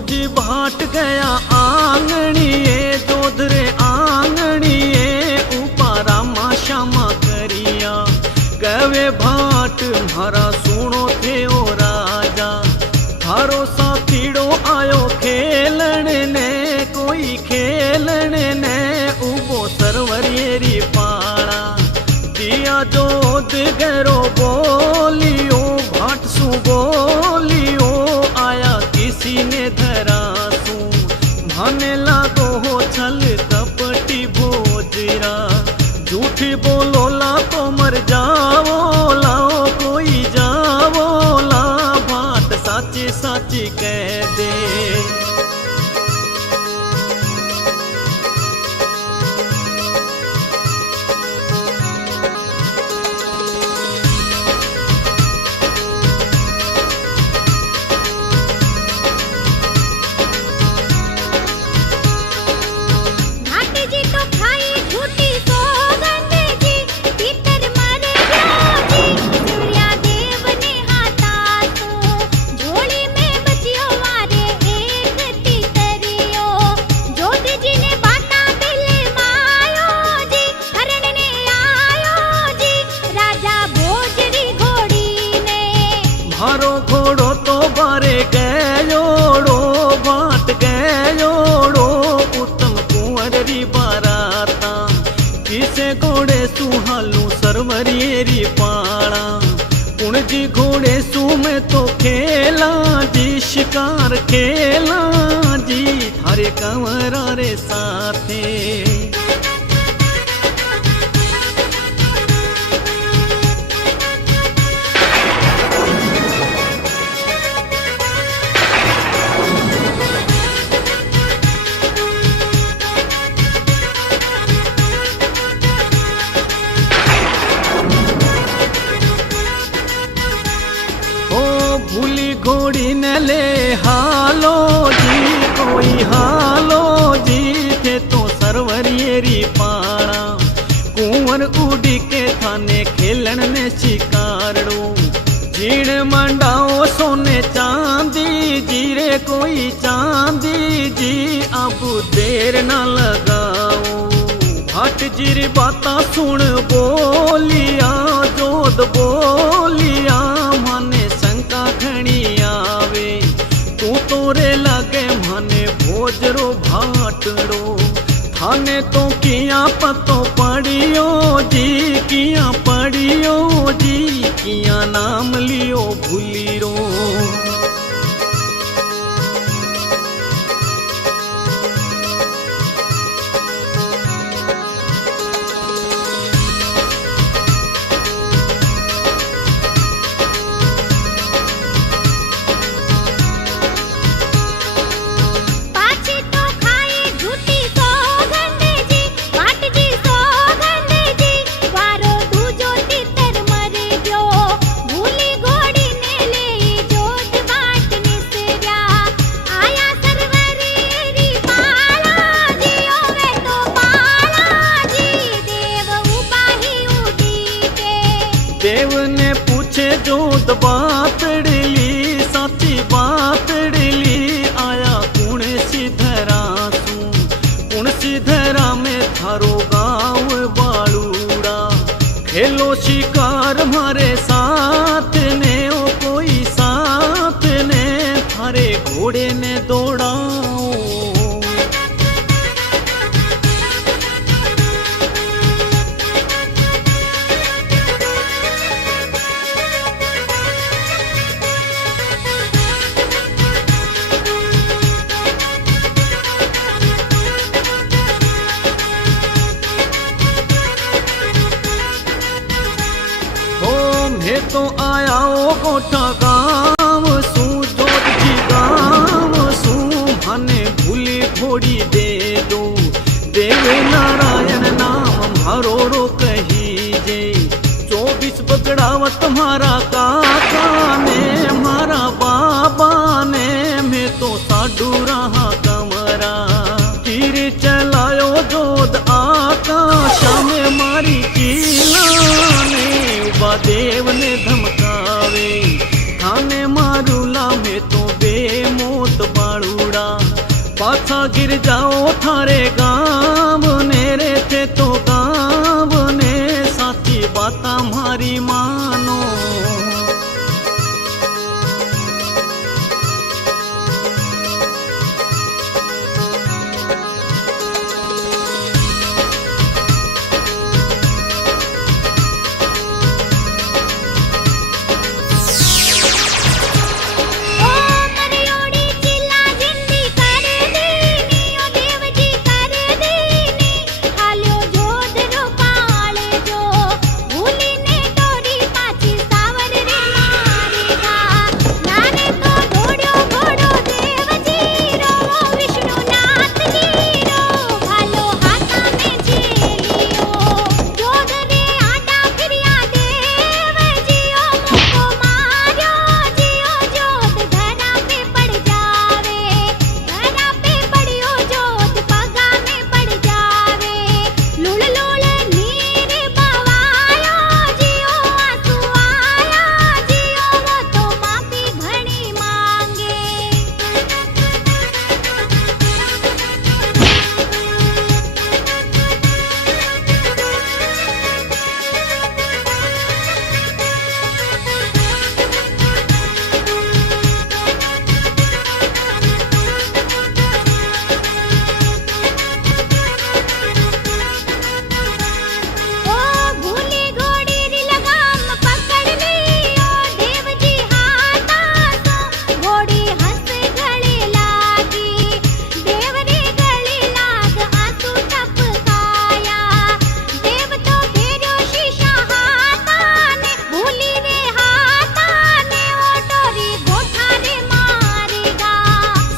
जी भाट गया आंगणिए, जोधरे आंगणिए, उपारा मा श्यामा करिया। कवे भाट मारा सुनो थे ओ राजा, थारो साथीड़ो आयो खेलन ने, कोई खेलन ने उबो सरवरियरी पाड़ा। दिया जोध गरो बोलियो, भाट सु बोलियो, आया किसी ने धरा सू। भाने लागो हो छल कपटी भोजरा, झूठी बोलो ला तो मर जाओ, लाओ कोई जाओ ला, भाट साची साची कह दे। मारो घोड़ो तो बारे गयोड़ो, भाट गयोड़ो, उत्तम कुंवर री बाराता। किसे घोड़े सुहालू सरवरियरी पाड़ा, कुण जी घोड़े सु में तो खेला जी, शिकार खेला जी, थारे कंवरा रे साथे। भूली घोड़ी न ले हालो जी, कोई हालो जी, थे तो सरवरियरी पाड़ा। कुंवर उड़ी के थाने खेलन ने शिकारड़ो, जीण मंडाओ सोने चांदी जी रे, कोई चांदी जी, अब देर न लगाओ। भाट जी बाता सुन बोलिया, जोध बोलिया, माने शंका घणी आवे। तू तोरे लगे माने भोजरो भाटड़ो, थाने तो किया पतो पड़ियो जी, किया पड़ियो जी, किया नाम लियो भूली रो। देव ने पूछे जोध बातड़ली, साची बातड़ली, आया कुण सिधरा सू। कुण सिधरा में थारो गाँव बालूड़ा, खेलो शिकार मारे साथ ने, ओ कोई साथ ने, थारे घोड़े ने दौड़ाओ। मैं तो आया ओ गोठा गाँव सू, जोत जी गाँव सू, माने भूली घोड़ी दे दो। देव नारायण नाम मारो रो कही जे, 24 बगड़ावत मारा काका ने, मारा बाबा ने, मैं तो साडू रहा कमरा। तीर चलायो जोध आकाश में मारी कीला ने, देव ने धमकावे, थाने मारूला में तो बेमौत बालूड़ा। पाछा गिर जाओ थारे गाँव नेरे थे तो गाँव ने साची बात हमारी मानो।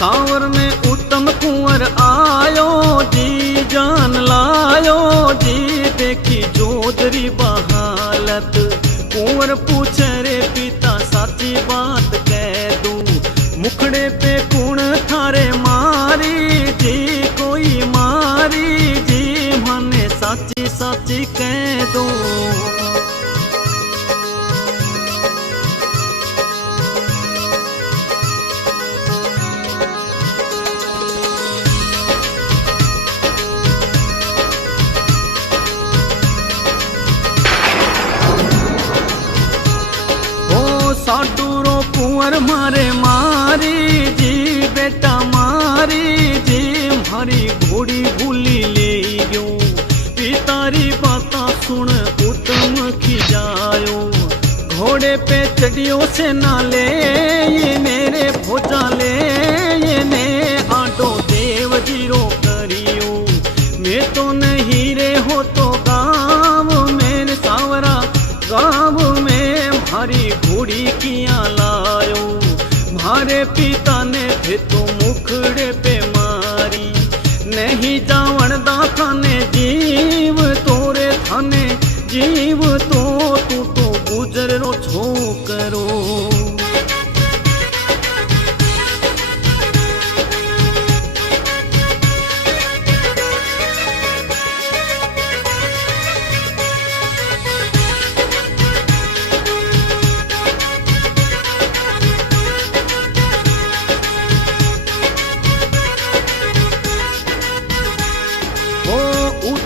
सावर में उत्तम कुंवर आयो जी जान लायो जी देखी जोधरी बहालत। कुंवर पूछे रे पिता साची बात कह दूं मुखड़े पे कुण थारे मारी जी कोई मारी जी माने साची साची कह दूं। साडूरो कुंवर मारे मारी जी बेटा मारी जी मारी घोड़ी भूली ले गयो पितारी बाता सुन उत्तम खिजायो। घोड़े पे चढ़ियो से ना ले ये मेरे भोजा ले ये ने आटो देव जीरो करियो। मैं तो नहीं रे हो तो गाँव मेरे सावरा गाँव में भारी घोड़ी किया लायो। मारे पिता ने थे तो मुखड़े पे मारी नहीं जावण दा थाने जीव तोरे थाने जीव तो तू तो गुजर रो छोकरो।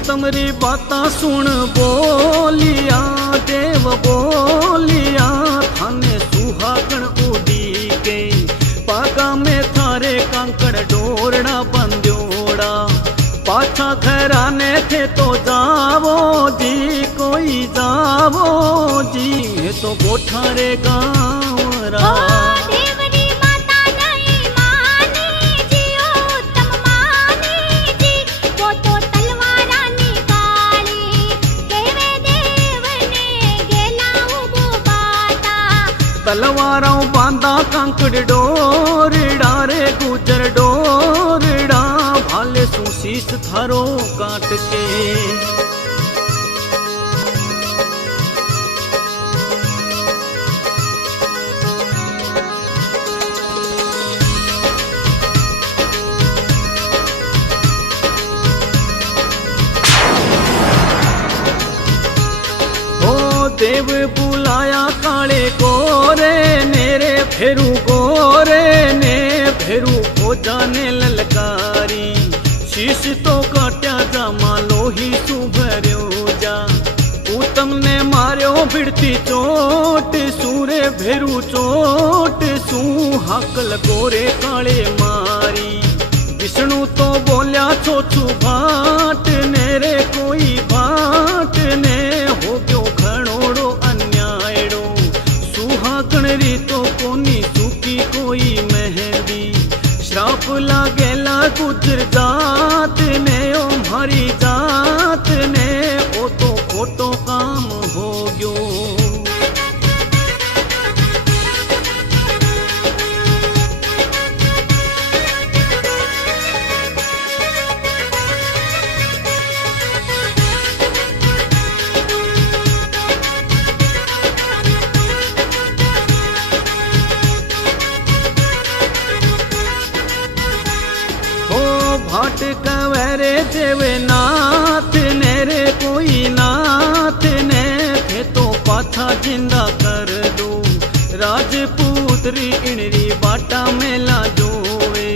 तमरी बाता सुन बोलिया देव बोलिया थाने सुहागण उड़ी के पागा में थारे कंकड़ डोरड़ा बंद्योड़ा। पाछा घराने थे तो जावो जी कोई जावो जी ये तो गोठारे गाँव रा। तलवारों बांधा कंकड़ डोरड़ा रे गुजर डोरड़ा भाले सुशीस थारो काट के। देव बुलाया काले गोरे नेरे फेरू गोरे ने फेरू को जाने ललकार। शीश तो काट्या जामा लोही सु भर्यो जा तमने मार्यो भिड़ती चोट सूरे भेरू चोट सू हाकल गोरे काले मारी विष्णु तो बोल्या छोछू भाट ने रे कोई भाट ने हो गयो घणोड़ो अन्यायड़ो सुहागण री तो कोनी सूकी कोई मेहंदी श्राप लागेला गुजर जात ने ओ मारी जात ने ओ तो खोटो काम हो गयो। भाट कवरे देवे नाथ ने रे कोई नाथ ने थे तो पाछा जिंदा कर दो राजपूतरी इनरी बाटा मेला जोवे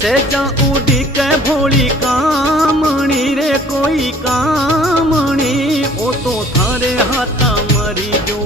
सेजा उड़ी के भोली कामणी रे कोई कामणी ओ तो थारे हाथा मरी जो